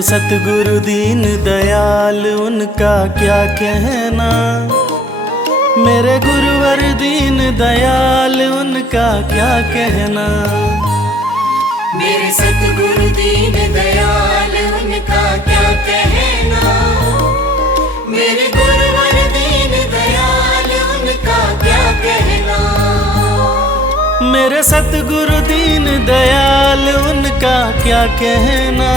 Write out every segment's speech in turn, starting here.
मेरे सतगुरु दीन दयाल उनका क्या कहना। मेरे गुरुवर दीन दयाल उनका क्या कहना। मेरे सतगुरु दीन दयाल उनका क्या कहना। मेरे गुरुवर दीन दयाल उनका क्या कहना। मेरे सतगुरु दीन दयाल उनका क्या कहना।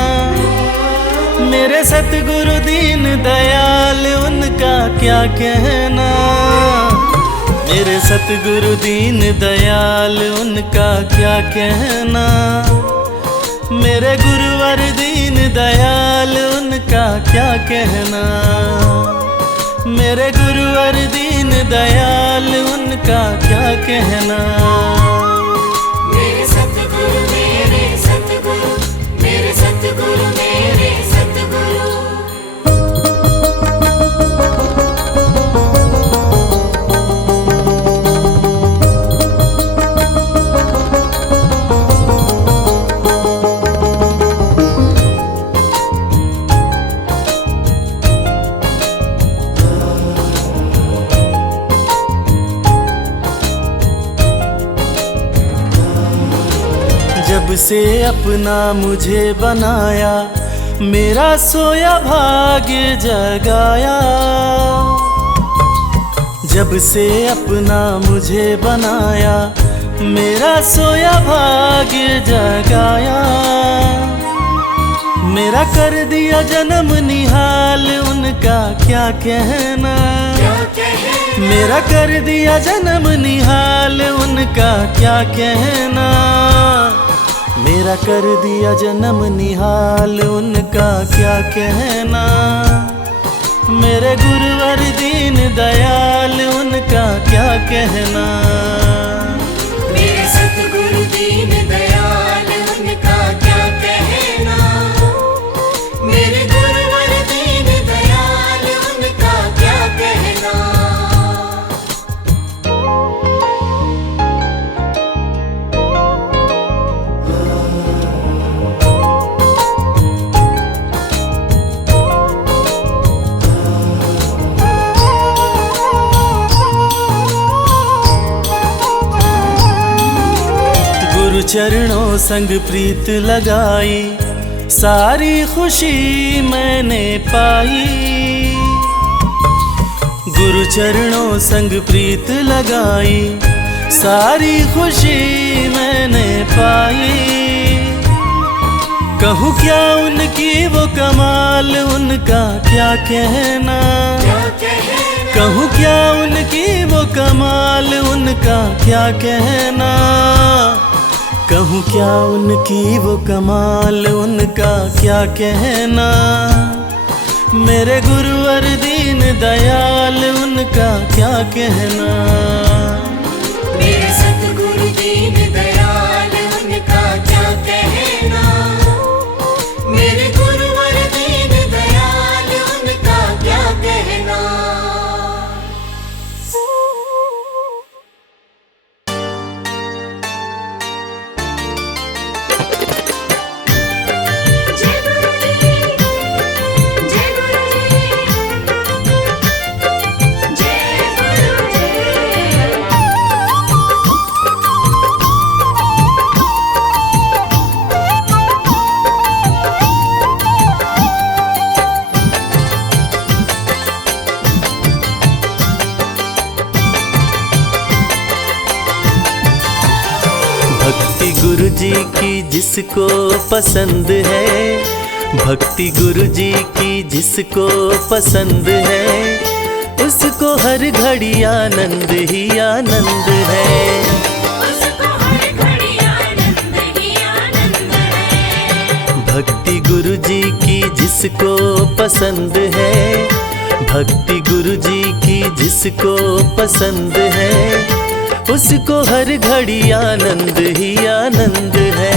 मेरे सतगुरु दीन दयाल उनका क्या कहना। मेरे सतगुरु दीन दयाल उनका क्या कहना। मेरे गुरुवर दीन दयाल उनका क्या कहना। मेरे गुरुवर दीन दयाल उनका क्या कहना। मेरे सतगुरु मेरे सतगुरु मेरे सतगुरु मेरे सतगुरु। जब से अपना मुझे बनाया मेरा सोया भाग्य जगाया। जब से अपना मुझे बनाया मेरा सोया भाग्य जगाया। मेरा कर दिया जन्म निहाल उनका क्या कहना। मेरा कर दिया जन्म निहाल उनका क्या कहना। मेरा कर दिया जन्म निहाल उनका क्या कहना। मेरे गुरुवर दीन दयाल उनका क्या कहना। मेरे सतगुरु दीन दयाल उनका क्या कहना। मेरे गुरुवर दीन दयाल उनका क्या कहना। गुरु चरणों संग प्रीत लगाई सारी खुशी मैंने पाई। गुरु चरणों संग प्रीत लगाई सारी खुशी मैंने पाई। कहूँ क्या उनकी वो कमाल उनका क्या कहना। कहूँ क्या उनकी वो कमाल उनका क्या कहना। कहूँ क्या उनकी वो कमाल उनका क्या कहना। मेरे गुरुवर दीन दयाल उनका क्या कहना। मेरे सतगुरु दीन दयाल उनका क्या कहना। मेरे गुरुवर दीन दयाल उनका क्या कहना। भक्ति गुरु जी की जिसको पसंद है। भक्ति गुरु जी की जिसको पसंद है। उसको हर घड़ी आनंद ही आनंद है। उसको हर घड़ी आनंद ही आनंद है। भक्ति गुरु जी की जिसको पसंद है। भक्ति गुरु जी की जिसको पसंद है। उसको हर घड़ी आनंद ही आनंद है।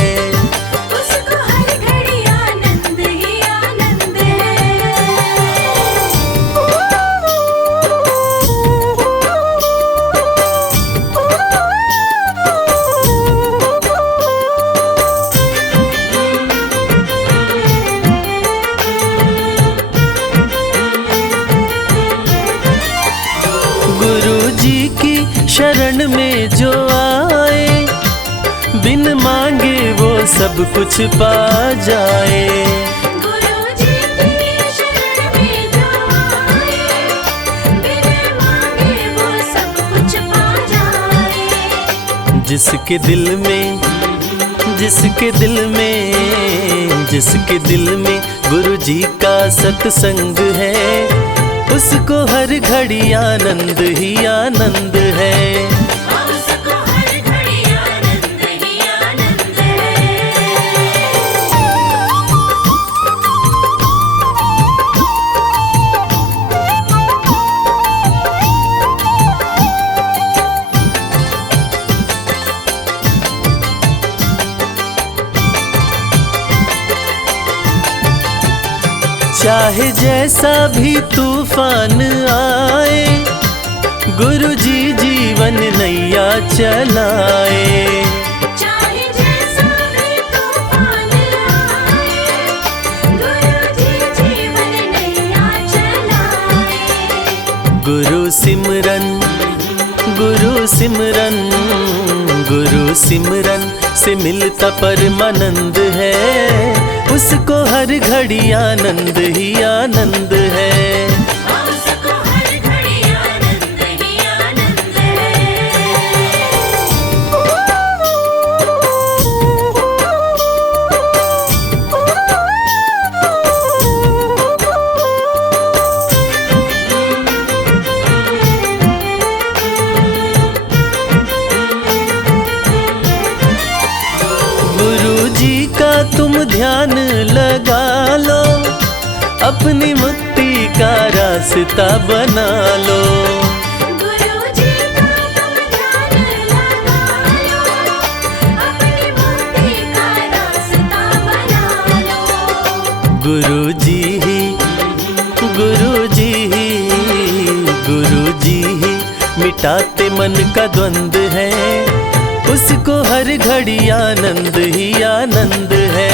उसको हर घड़ी आनंद ही आनंद है। गुरु जी की शरण में जो आए, बिन मांगे वो सब कुछ पा जाए। गुरु जी की शरण में जो आए, बिन मांगे वो सब कुछ पा जाए। जिसके दिल में, जिसके दिल में, जिसके दिल में गुरु जी का सत्संग है, उसको हर घड़ी आनंद ही आनंद है। उसको हर घड़ी आनंद ही आनंद है। चाहे जैसा भी तूफान आए, गुरु जी जीवन नैया चलाए। चाहे जैसा भी तूफान आए, गुरु जी जीवन नैया चलाए। गुरु सिमरन, गुरु सिमरन, गुरु सिमरन से मिलता परमानंद है, उसको हर घड़ी आनंद ही आनंद है। उसको हर घड़ी आनंद ही आनंद है। गुरु जी का तुम ध्यान लगा लो, अपनी मुक्ति का रास्ता बना लो। गुरु जी का तुम ध्यान लगा लो, अपनी मुक्ति का रास्ता बना लो। गुरु जी ही, गुरु जी ही, गुरु जी ही मिटाते मन का द्वंद है, उसको हर घड़ी आनंद ही आनंद है।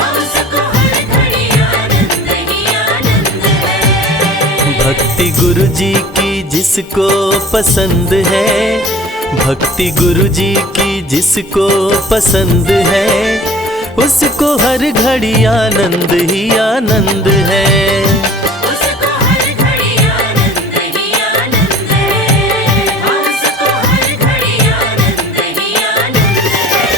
उसको हर घड़ी आनंद ही आनंद है। भक्ति गुरु जी की जिसको पसंद है, भक्ति गुरु जी की जिसको पसंद है, उसको हर घड़ी आनंद ही आनंद है। उसको हर घड़ी आनंद ही आनंद है। उसको हर घड़ी आनंद ही आनंद है।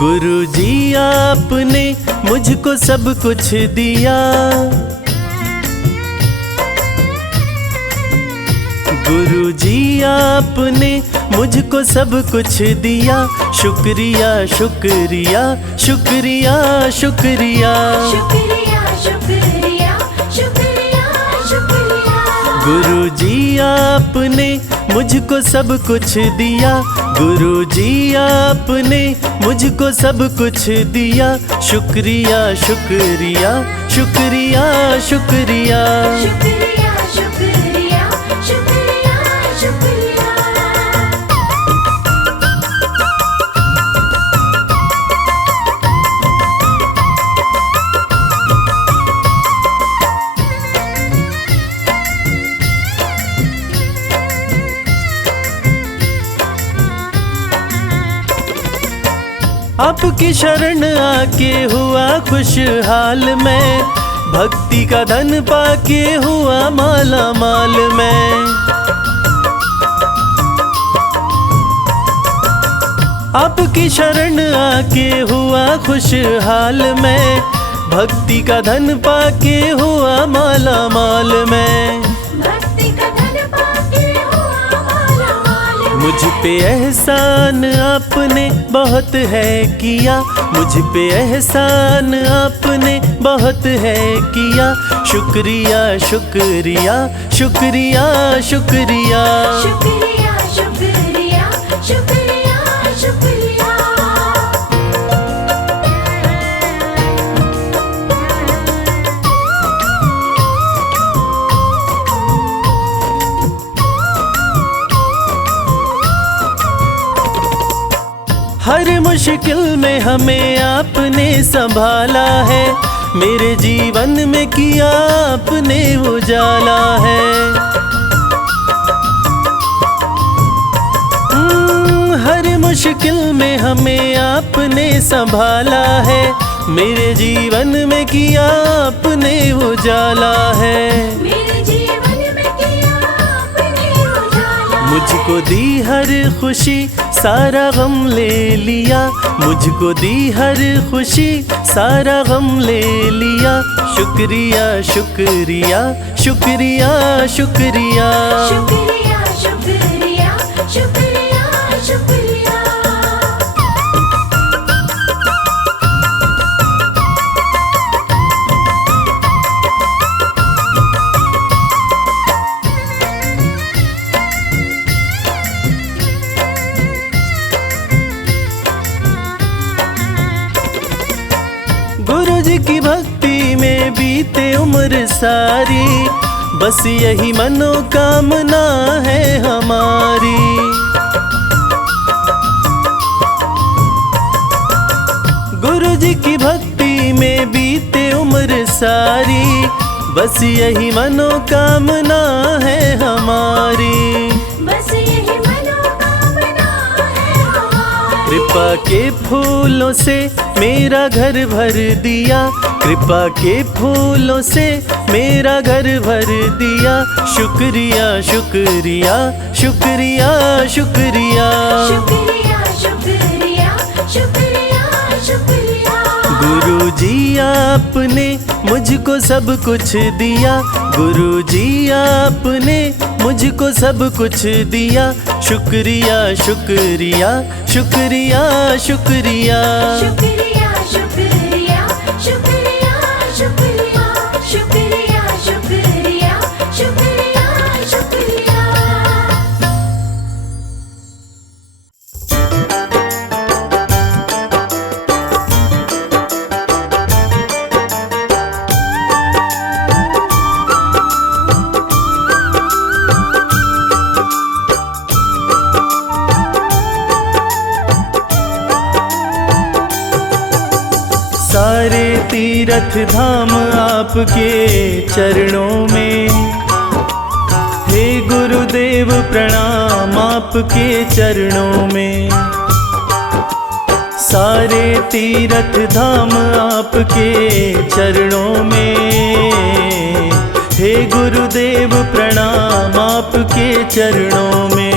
गुरु जी आपने मुझको सब कुछ दिया, गुरु जी आपने मुझको सब कुछ दिया, शुक्रिया शुक्रिया शुक्रिया शुक्रिया। शुक्रिया शुक्रिया शुक्रिया शुक्रिया। गुरु जी आपने मुझको सब कुछ दिया, गुरु जी आपने मुझको सब कुछ दिया, शुक्रिया शुक्रिया शुक्रिया शुक्रिया। शुक्रिया शुक्रिया शुक्रिया शुक्रिया। आपकी शरण आके हुआ खुशहाल मैं, भक्ति का धन पाके हुआ माला माल मैं। आपकी शरण आके हुआ खुशहाल मैं, भक्ति का धन पाके हुआ माला माल मैं। भक्ति का धन पाके हुआ माला माल। मुझ पे एहसान आपने बहुत है किया, मुझ पे एहसान आपने बहुत है किया, शुक्रिया शुक्रिया शुक्रिया शुक्रिया। शुक्रिया शुक्रिया शुक्रिया शुक्रिया। हर मुश्किल में हमें आपने संभाला है, मेरे जीवन में किया आपने उजाला है। हर मुश्किल में हमें आपने संभाला है, मेरे जीवन में किया आपने उजाला है। मेरे जीवन में किया आपने उजाला। मुझको दी हर खुशी सारा गम ले लिया, मुझको दी हर खुशी सारा गम ले लिया। शुक्रिया शुक्रिया शुक्रिया शुक्रिया। शुक्रिया शुक्रिया शुक्रिया शुक्रिया। गुरु जी की भक्ति में बीते उम्र सारी, बस यही मनोकामना है हमारी। गुरु जी की भक्ति में बीते उम्र सारी, बस यही मनोकामना है हमारी। बस यही मनोकामना है हमारी। कृपा के फूलों से मेरा घर भर दिया, कृपा के फूलों से मेरा घर भर दिया। शुक्रिया शुक्रिया शुक्रिया शुक्रिया। शुक्रिया शुक्रिया शुक्रिया शुक्रिया। गुरु जी आपने मुझको सब कुछ दिया, गुरु जी आपने मुझको सब कुछ दिया। शुक्रिया शुक्रिया शुक्रिया शुक्रिया। शुक्रिया शुक्रिया शुक्रिया शुक्रिया। शुक्रिया शुक्रिया शुक्रिया शुक्रिया। सारे तीर्थ धाम आपके चरणों में, हे गुरुदेव प्रणाम आपके चरणों में। सारे तीर्थ धाम आपके चरणों में, हे गुरुदेव प्रणाम आपके चरणों में।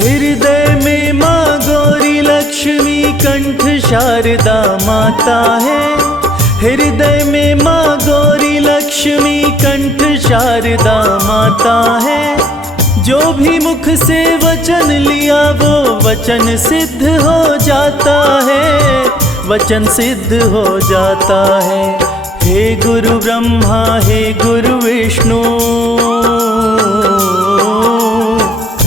हृदय में माँ गौरी लक्ष्मी कंठ शारदा माता है, हृदय में माँ गौरी लक्ष्मी कंठ शारदा माता है। जो भी मुख से वचन लिया वो वचन सिद्ध हो जाता है, वचन सिद्ध हो जाता है। हे गुरु ब्रह्मा हे गुरु विष्णु,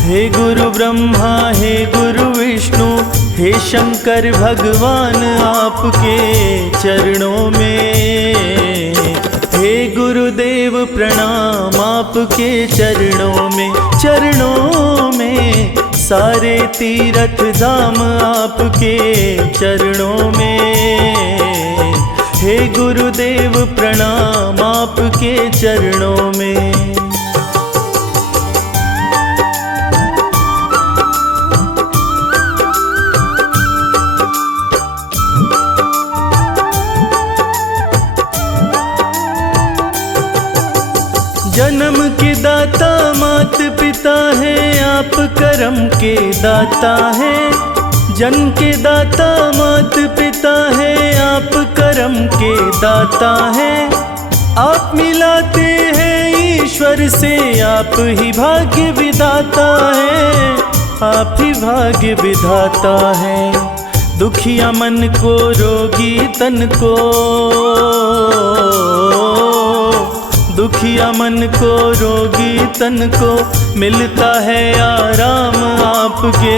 हे गुरु ब्रह्मा हे गुरु विष्णु, हे शंकर भगवान आपके चरणों में। हे गुरुदेव प्रणाम आपके चरणों में, चरणों में। सारे तीर्थ धाम आपके चरणों में, हे गुरुदेव प्रणाम आपके चरणों में। जन्म के दाता मात पिता है आप, कर्म के दाता है। जन्म के दाता मात पिता है आप, कर्म के दाता है। आप मिलाते हैं ईश्वर से, आप ही भाग्य विधाता है, आप ही भाग्य विधाता है। दुखिया मन को रोगी तन को दुखिया मन को, रोगी तन को मिलता है आराम आपके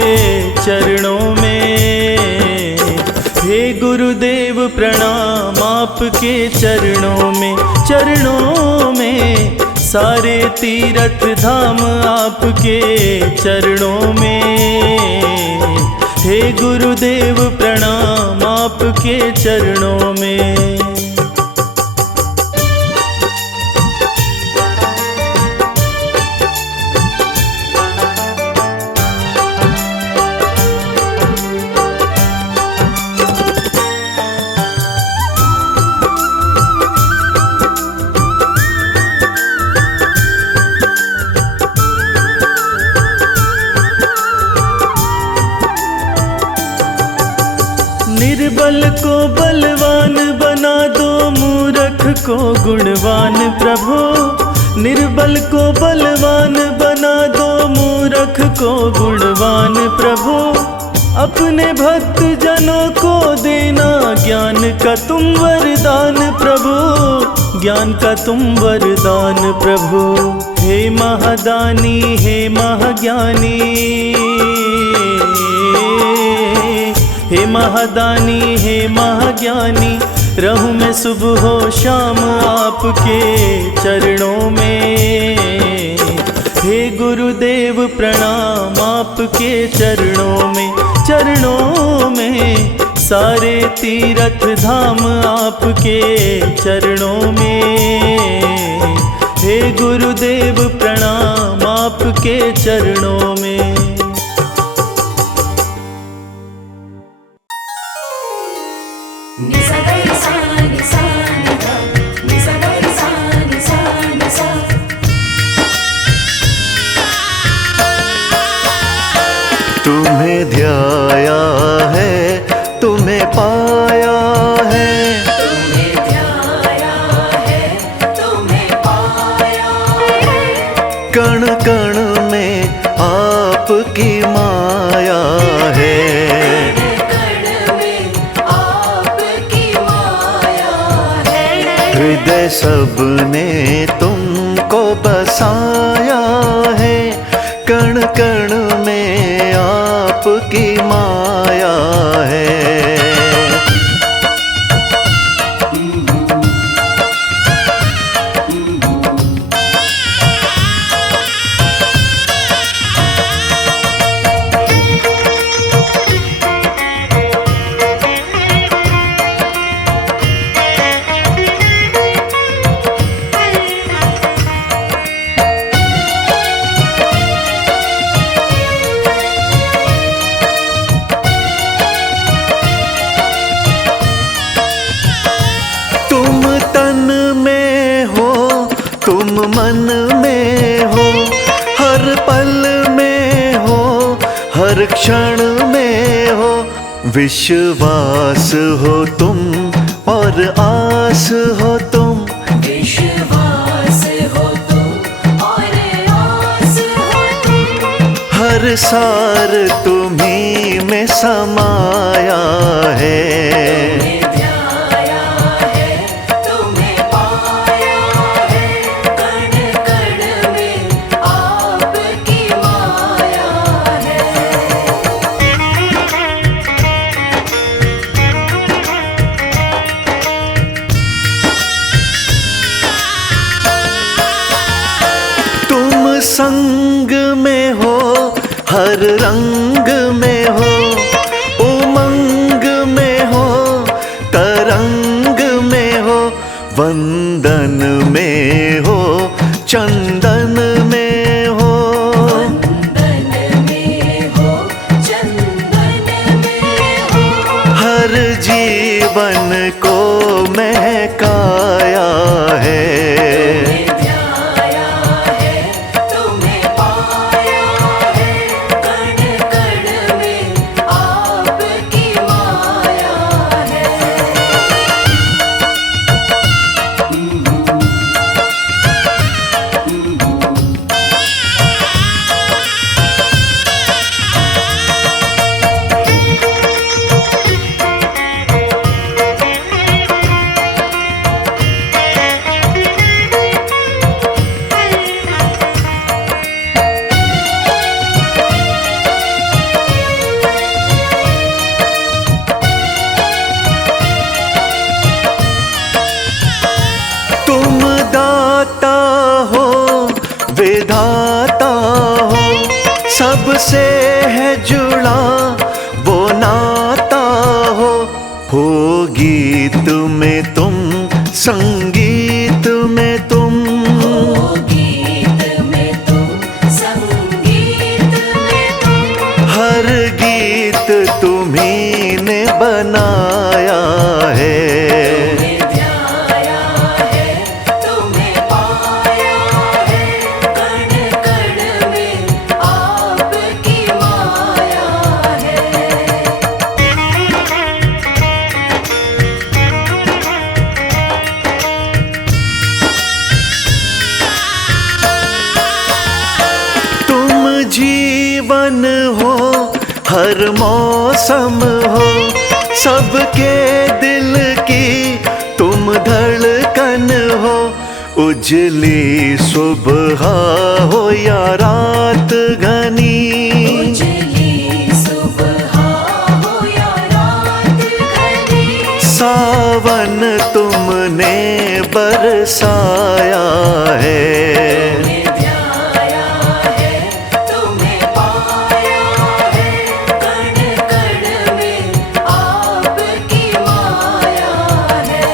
चरणों में। हे गुरुदेव प्रणाम आपके चरणों में, चरणों में सारे तीर्थ धाम आपके चरणों में। हे गुरुदेव प्रणाम आपके चरणों में। निर्बल को बलवान बना दो, मूर्ख को गुणवान प्रभु। निर्बल को बलवान बना दो, मूर्ख को गुणवान प्रभु। अपने भक्त जनों को देना ज्ञान का तुम वरदान प्रभु, ज्ञान का तुम वरदान प्रभु। हे महादानी, हे महाज्ञानी, हे महादानी, हे महाज्ञानी, रहूं मैं सुबह हो शाम आपके चरणों में। हे गुरुदेव प्रणाम आपके चरणों में, चरणों में सारे तीर्थ धाम आपके चरणों में। हे गुरुदेव प्रणाम आपके चरणों में। तुम्हें ध्याया है, तुम्हें पाया है, तुम्हें ध्याया है, तुम्हें पाया है। कण कण में आपकी माया है, कण में आपकी माया है। हृदय सबने तुमको बसाया है, कण कण में आपकी माया है। मन में हो, हर पल में हो, हर क्षण में हो, विश्वास हो तुम और आस हो तुम, विश्वास हो तुम और आस हो तुम। हर सार तुम्ही में समाया है, संग में हो, हर रंग में हो, उमंग में हो, तरंग में हो, वंदन में हो, चंदन में हो, वंदन में हो, चंदन में हो। हर जीवन को महकाया है, विधाता हो, सबसे है जुड़ा वो नाता हो गीत में तुम, संगीत में तुम, गीत में तुम, संगीत में तुम, हर गीत तुम्ही ने बनाया है। तुम्हें ध्याया है, तुम्हें पाया है, कण कण में आपकी माया है। तुम जीवन हो, हर मौसम हो, सबके दिल की तुम धड़कन हो, उजली सुबह हो या रात घनी, उजली सुबह हो या रात घनी, सावन तुमने बरसाया है। तुम्हें ध्याया है, तुम्हें पाया है, कण कण में आपकी माया है।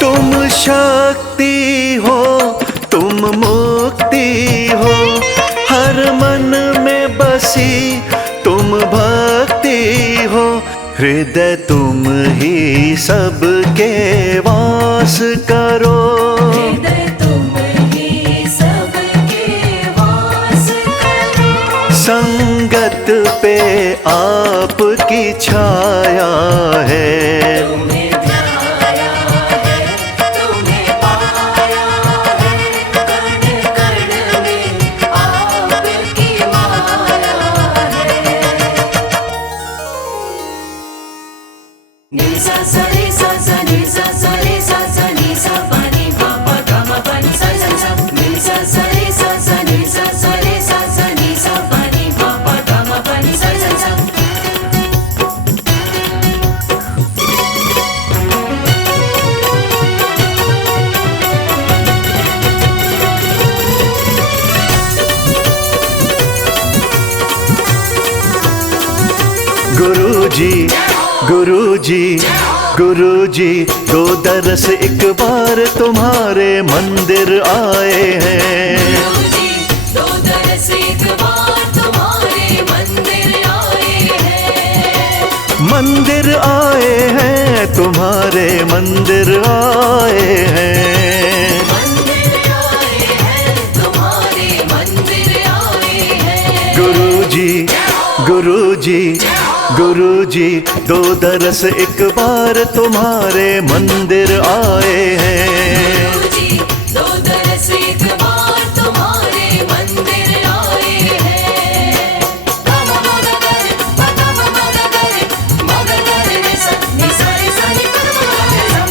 तुम शक्ति हो, तुम मुक्ति हो, हर मन में बसी तुम भक्ति हो, हृदय तुम ही सबके वास करो, हृदय तुम ही सबके वास करो, संगत पे आपकी छाया है। तुम्हें ध्याया है, तुम्हें पाया है, कण कण में आपकी माया है। नि सा सा रे सा सा नि सा सा रे सा सा नि सा पा नि पा पा गा मा पा नि सा सा सा नि सा सा रे सा सा नि सा सा रे सा सा नि सा पा नि पा पा गा मा पा नि सा सा सा। गुरुजी, गुरुजी, गुरुजी, दो दरस एक बार तुम्हारे मंदिर आए हैं। गुरुजी, दो दरस एक बार तुम्हारे मंदिर आए हैं। मंदिर आए हैं, तुम्हारे मंदिर आए हैं। मंदिर आए हैं, तुम्हारे मंदिर आए हैं। गुरुजी, गुरुजी, गुरुजी, दो दरस एक बार तुम्हारे मंदिर आए हैं। गुरुजी, दो दरस एक बार तुम्हारे मंदिर आए हैं। गा मा मा गा गा रे, मा गा मा मा गा गा रे, मा गा गा रे रे सा, नि सा रे सा नि पा मा गा रे सा।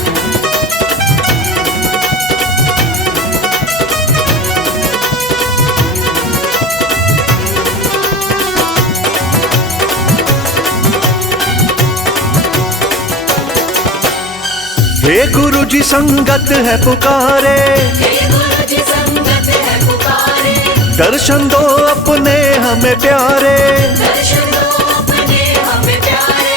हे गुरुजी, संगत है पुकारे, हे गुरुजी, संगत है पुकारे, दर्शन दो अपने हमें प्यारे। दर्शन दो अपने हमें प्यारे।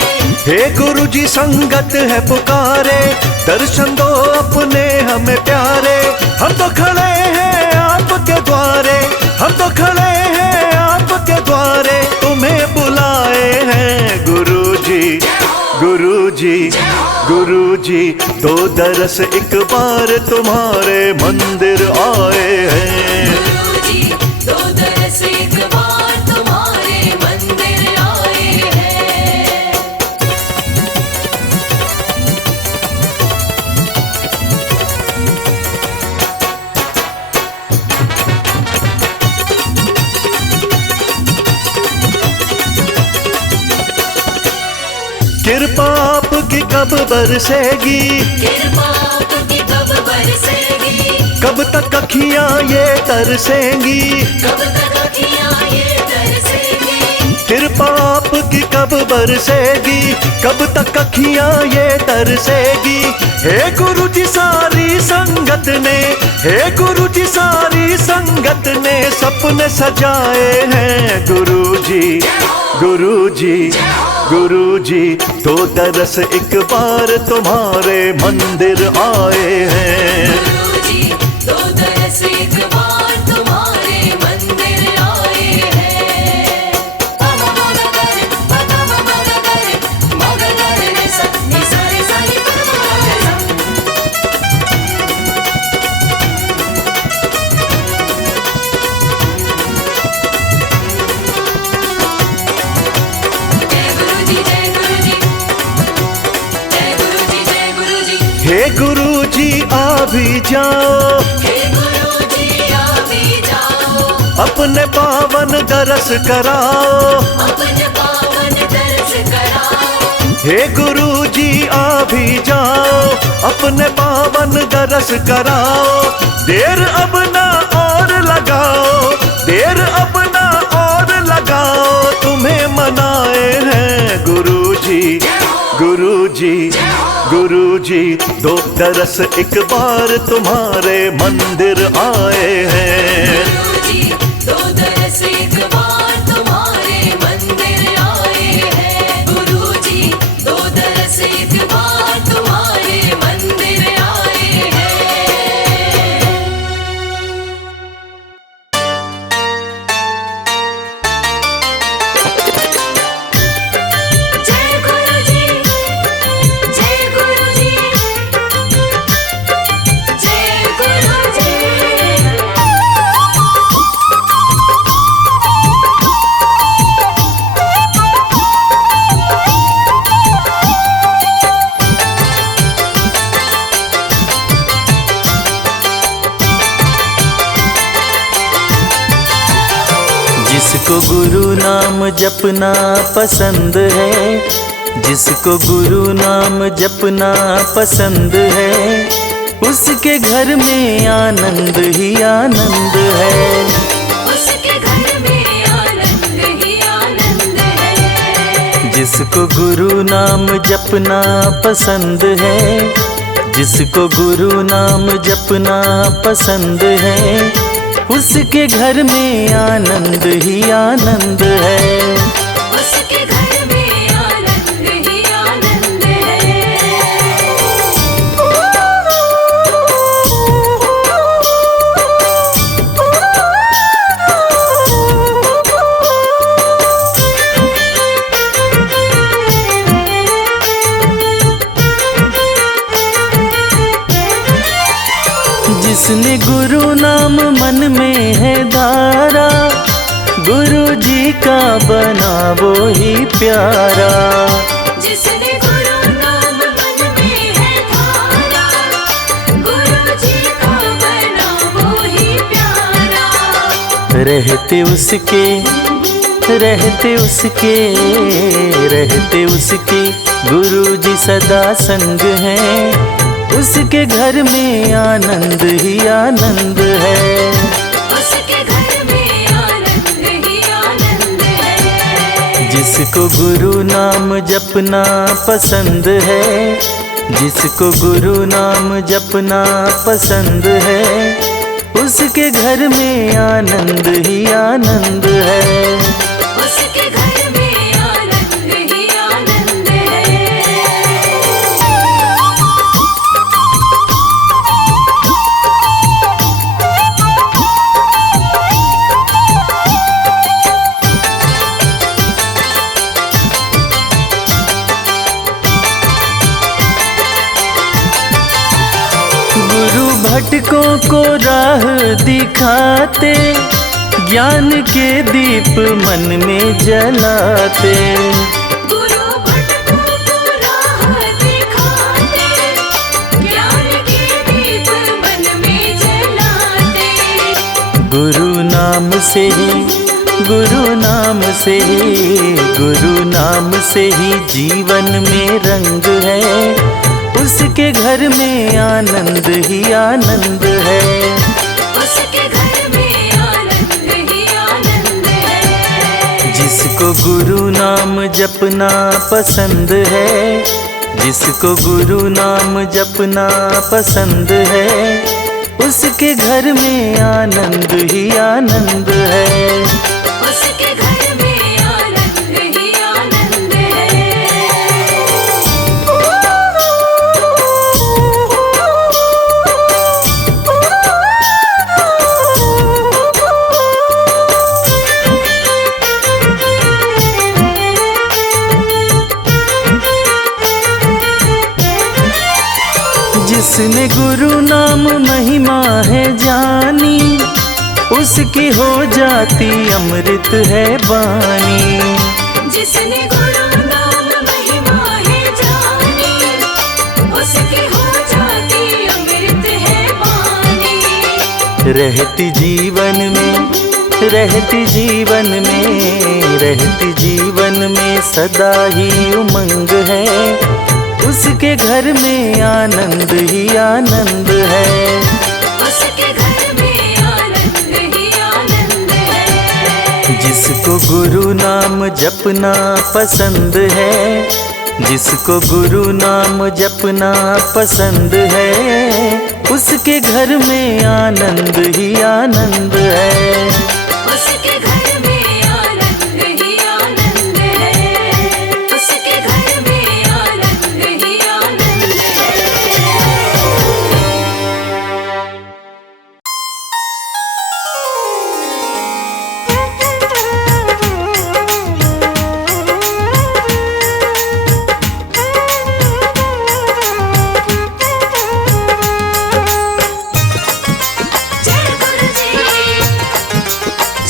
हे गुरुजी, संगत है पुकारे, दर्शन दो अपने हमें प्यारे। हम तो खड़े हैं आपके द्वारे, हम तो खड़े हैं आपके द्वारे, तुम्हें बुलाए हैं गुरुजी, गुरुजी, गुरुजी, दो दरस एक बार तुम्हारे मंदिर आए हैं। गुरुजी, दो दरस एक बार तुम्हारे मंदिर आए हैं। कृपा आपकी कब बरसेगी, कृपा आपकी कब बरसेगी, कब तक अखियां ये तरसेंगी, कब तक अखियाँ ये तरसेंगी। कृपा आपकी कब बरसेगी, कब तक अखियां ये तरसेगी। हे गुरु जी सारी संगत ने, हे गुरु जी सारी संगत ने सपने सजाए हैं गुरु जी, गुरु जी, गुरु जी। तो दरस एक बार तुम्हारे मंदिर आए हैं, गुरुजी दो दरस एक बार तुम्हारे मंदिर आए हैं। पम मग गर पम मग गर रे सा नि सा रे सा नि प म ग सा। जय गुरुजी जय गुरुजी, जय गुरुजी जय गुरुजी, हे गुरु जी आ भी जाओ, हे गुरुजी आ भी जाओ, अपने पावन दरस कराओ। अपने पावन दर्श कराओ। हे गुरु जी आ भी जाओ, अपने पावन दरस कराओ। देर अब ना और लगाओ, देर अब ना और लगाओ, तुम्हें मनाए हैं गुरु जी, गुरु जी, गुरु जी। दो दरस एक बार तुम्हारे मंदिर आए हैं, गुरुजी दो दरस एक बार तुम्हारे मंदिर आए हैं। गुरुजी दो दरस एक बार तुम्हारे मंदिर आए हैं। जय गुरुजी, जय गुरुजी, जय गुरुजी। जिसको गुरु नाम जपना पसंद है, जिसको गुरु नाम जपना पसंद है, उसके घर में आनंद ही आनंद है। उसके घर में आनंद ही आनंद है। जिसको गुरु नाम जपना पसंद है, जिसको गुरु नाम जपना पसंद है, उसके घर में आनंद ही आनंद है। उसके घर में आनंद ही आनंद है। जिसने गुरु नाम मन में है धारा, गुरु जी का बना वो ही प्यारा। जिसने गुरु नाम मन में है धारा, गुरु जी का बना वो ही प्यारा। रहते उसके, रहते उसके, रहते उसके गुरु जी सदा संग हैं, उसके घर में आनंद ही आनंद है। उसके घर में आनंद ही आनंद है। जिसको गुरु नाम जपना पसंद है, जिसको गुरु नाम जपना पसंद है, उसके घर में आनंद ही आनंद है। उसके घर में आनंद ही आनंद है। गुरु भटकों को राह दिखाते, ज्ञान के दीप मन में जलाते। गुरु भटकों को राह दिखाते, ज्ञान के दीप मन में जलाते। गुरु नाम से ही, गुरु नाम से ही, गुरु नाम से ही जीवन में रंग है, उसके घर में आनंद ही आनंद है। उसके घर में आनंद ही आनंद है। जिसको गुरु नाम जपना पसंद है, जिसको गुरु नाम जपना पसंद है, उसके घर में आनंद ही आनंद है। उसके घर में आनंद ही आनंद जिसने गुरु नाम महिमा है जानी, उसकी हो जाती अमृत है वाणी। जिसने गुरु नाम महिमा है जानी, उसकी हो जाती अमृत है वाणी। रहती जीवन में, रहती जीवन में, रहती जीवन में सदा ही उमंग है, उसके घर में आनंद ही आनंद है। उसके घर में आनंद ही आनंद है। जिसको गुरु नाम जपना पसंद है, जिसको गुरु नाम जपना पसंद है, उसके घर में आनंद ही आनंद है। उसके घर में आनंद ही आनंद है। उसके घर में आनंद ही आनंद है। जय गुरु जी,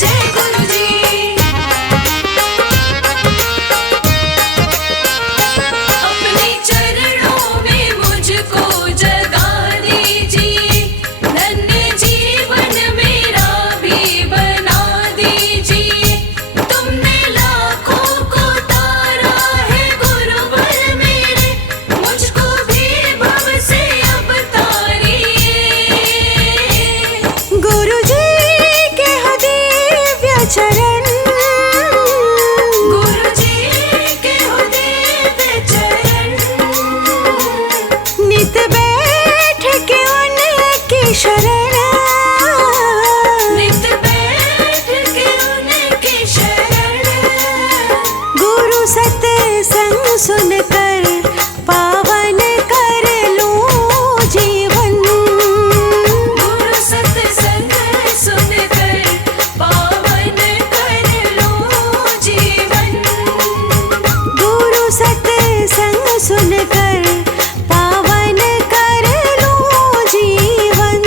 जय गुरु जी। अपने चरणों में मुझको जगा दीजिए, धन्य जीवन मेरा भी बना दीजिए। तुमने लाखों को तारा है गुरुवर मेरे, मुझको भी भव से अब तारिए। गुरु जी के हो दिव्य चरण, गुरु जी के हो दिव्य चरण। नित बैठ के उनकी शरण, नित बैठ के उनकी शरण। गुरु सत्संग सुनकर पावन कर लूं जीवन। गुरु सत्संग सुनकर पावन कर लूं जीवन। गुरु सत्संग सुनकर पावन कर लूं जीवन।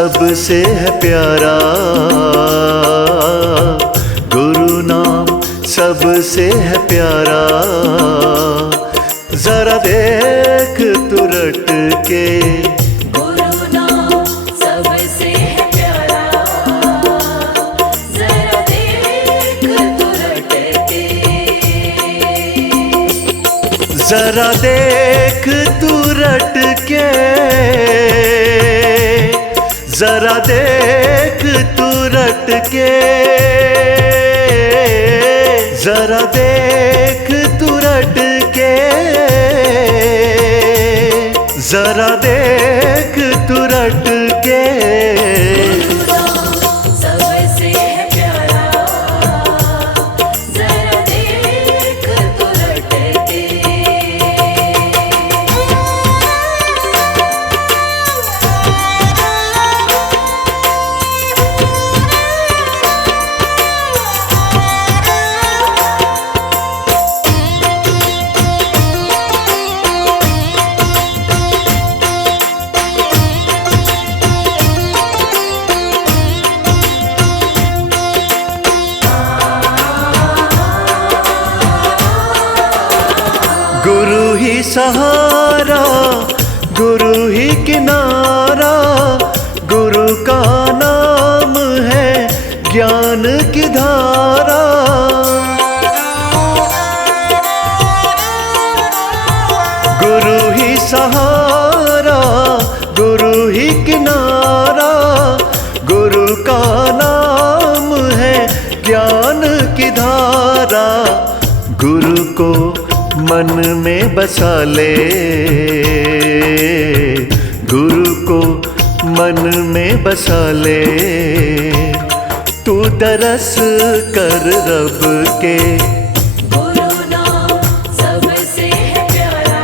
सबसे है प्यारा, गुरु नाम सबसे है प्यारा। जरा देख तू रट के, गुरु नाम सबसे है प्यारा, जरा देख तू रट के। जरा देख तू रट के, जरा देख तू रट के, जरा देख तू रट के, जरा देख तू रट के। सबसे है प्यारा, जरा देख तू रट के। गुरु ही सहारा, गुरु ही किनारा, गुरु का नाम है ज्ञान की धारा। गुरु ही सहारा, गुरु ही किनारा, गुरु का नाम है ज्ञान की धारा। गुरु को मन में बसा ले, गुरु को मन में बसा ले, तू दरस कर रब के। गुरु नाम सबसे है प्यारा,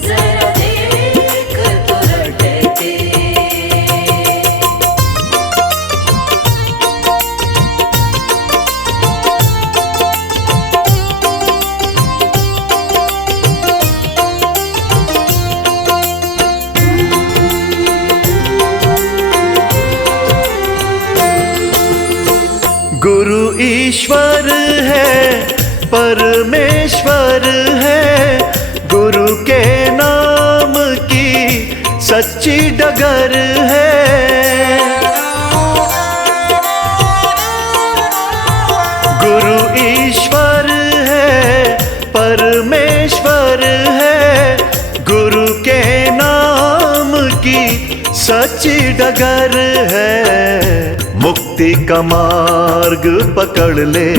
जरा देख तू रट के। गुरु ईश्वर है, परमेश्वर है, गुरु के नाम की सच्ची डगर है। गुरु ईश्वर है, परमेश्वर है, गुरु के नाम की सच्ची डगर है। मुक्ति का मार्ग पकड़ ले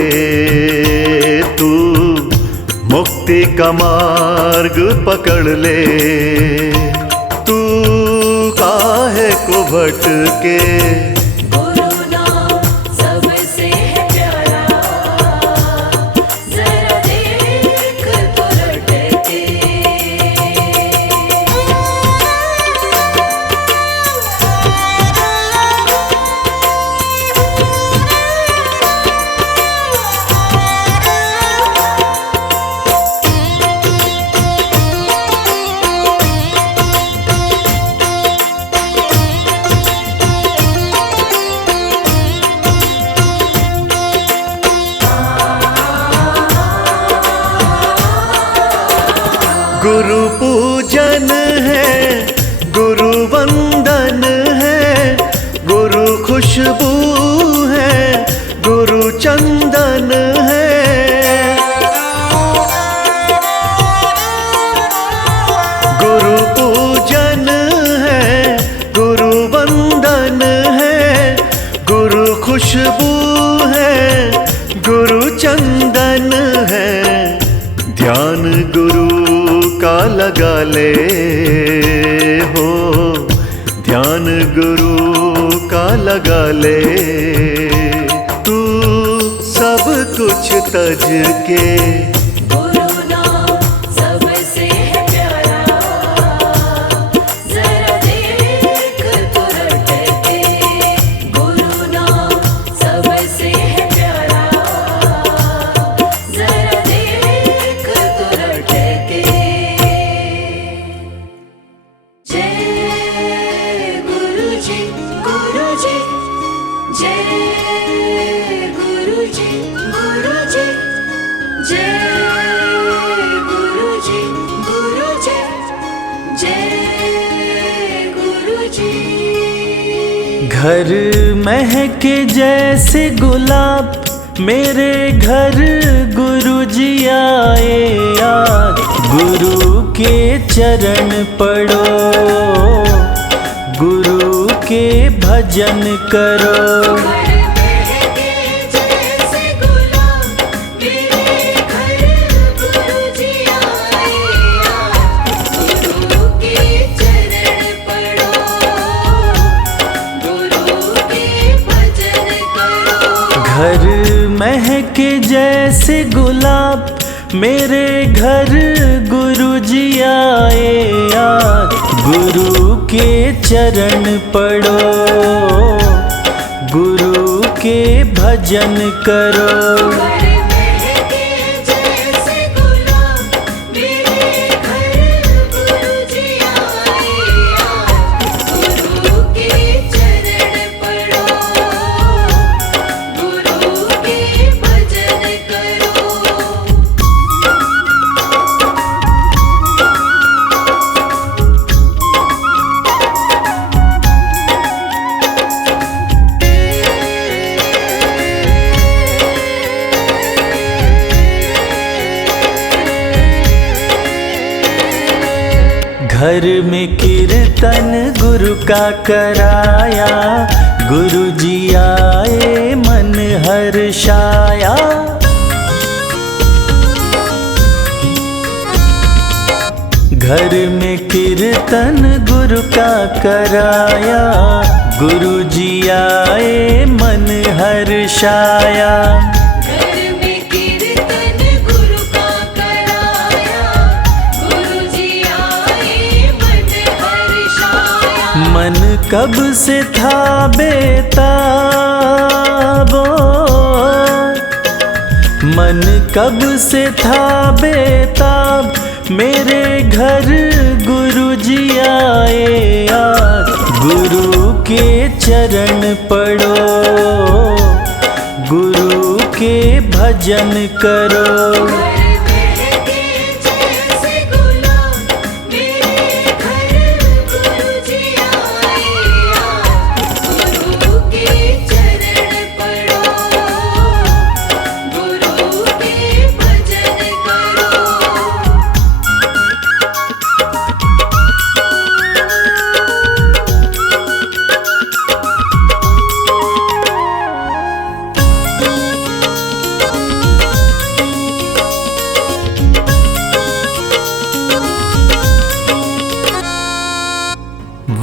तू, मुक्ति का मार्ग पकड़ ले, तू काहे को भटके। गुरु नाम सबसे है प्यारा, जरा देख तू रट के। गुरु पूजन है, गुरु वंदन है, गुरु खुशबू है, गुरु चंदन है। गुरु पूजन है, गुरु वंदन है, गुरु खुशबू है, गुरु चंदन है। ध्यान गुरु का लगा ले हो, ध्यान गुरु का लगा ले, तू सब कुछ तज के। गुरु नाम सबसे है प्यारा, जरा देख तू रट के। गुरु नाम सबसे है प्यारा, जरा देख तू रट के। जय गुरु। गुरुजी जय गुरुजी गुरुजी जय गुरुजी गुरुजी जय गुरुजी। घर महके जैसे गुलाब मेरे घर गुरुजी आए आज, गुरु के चरण पढ़ो, गुरु के भजन करो। घर महके जैसे गुलाब मेरे घर गुरुजी आए आज, गुरु के चरण पढ़ो, गुरु के भजन करो। घर में कीर्तन गुरु का कराया, गुरु जी आए मन हर्षाया। घर में कीर्तन गुरु का कराया, गुरु जी आए मन हर्षाया। मन कब से था बेताब, मन कब से था बेताब, मेरे घर गुरुजी आए आज, गुरु के चरण पढ़ो, गुरु के भजन करो।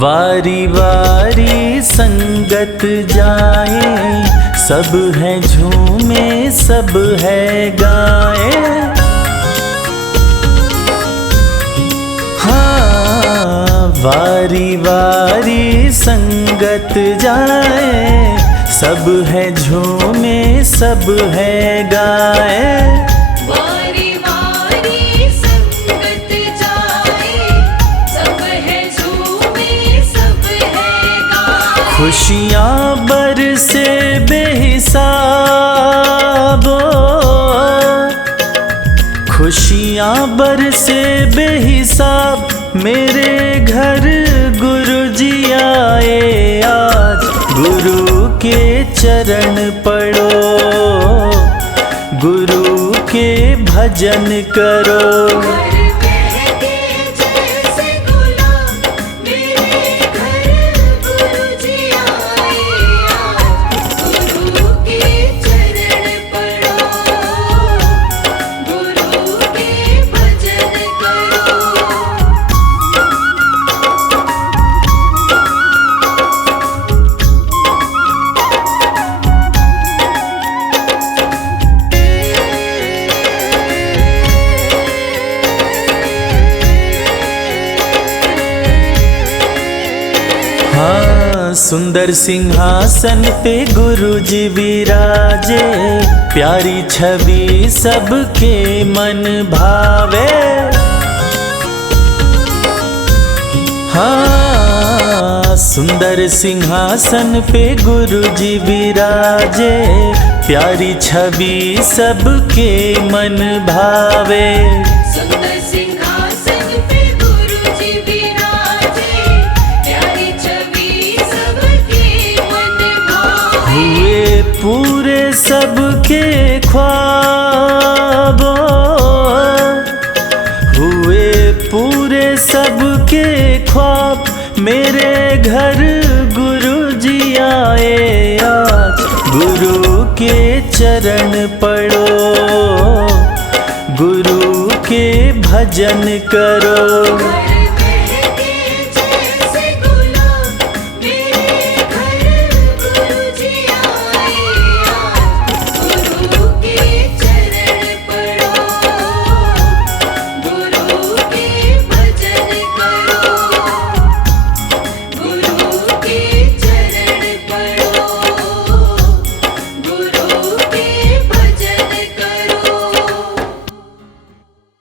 वारी वारी संगत जाए, सब है झूमे सब है गाए। हाँ, वारी वारी संगत जाए, सब है झूमे सब है गाए। खुशियाँ बरसे बेहिसाब, खुशियाँ बरसे बेहिसाब, मेरे घर गुरुजी आए आज, गुरु के चरण पढ़ो, गुरु के भजन करो। सुंदर सिंहासन पे गुरुजी विराजे, प्यारी छवि सबके मन भावे। हाँ, सुंदर सिंहासन पे गुरुजी विराजे, प्यारी छवि सबके मन भावे। सुंदर सिंहासन पे गुरुजी विराजे, प्यारी छवि सबके मन भावे। हुए पूरे सबके ख्वाब, हुए पूरे सबके ख्वाब, मेरे घर गुरुजी आए आज। गुरु के चरण पढ़ो, गुरु के भजन करो।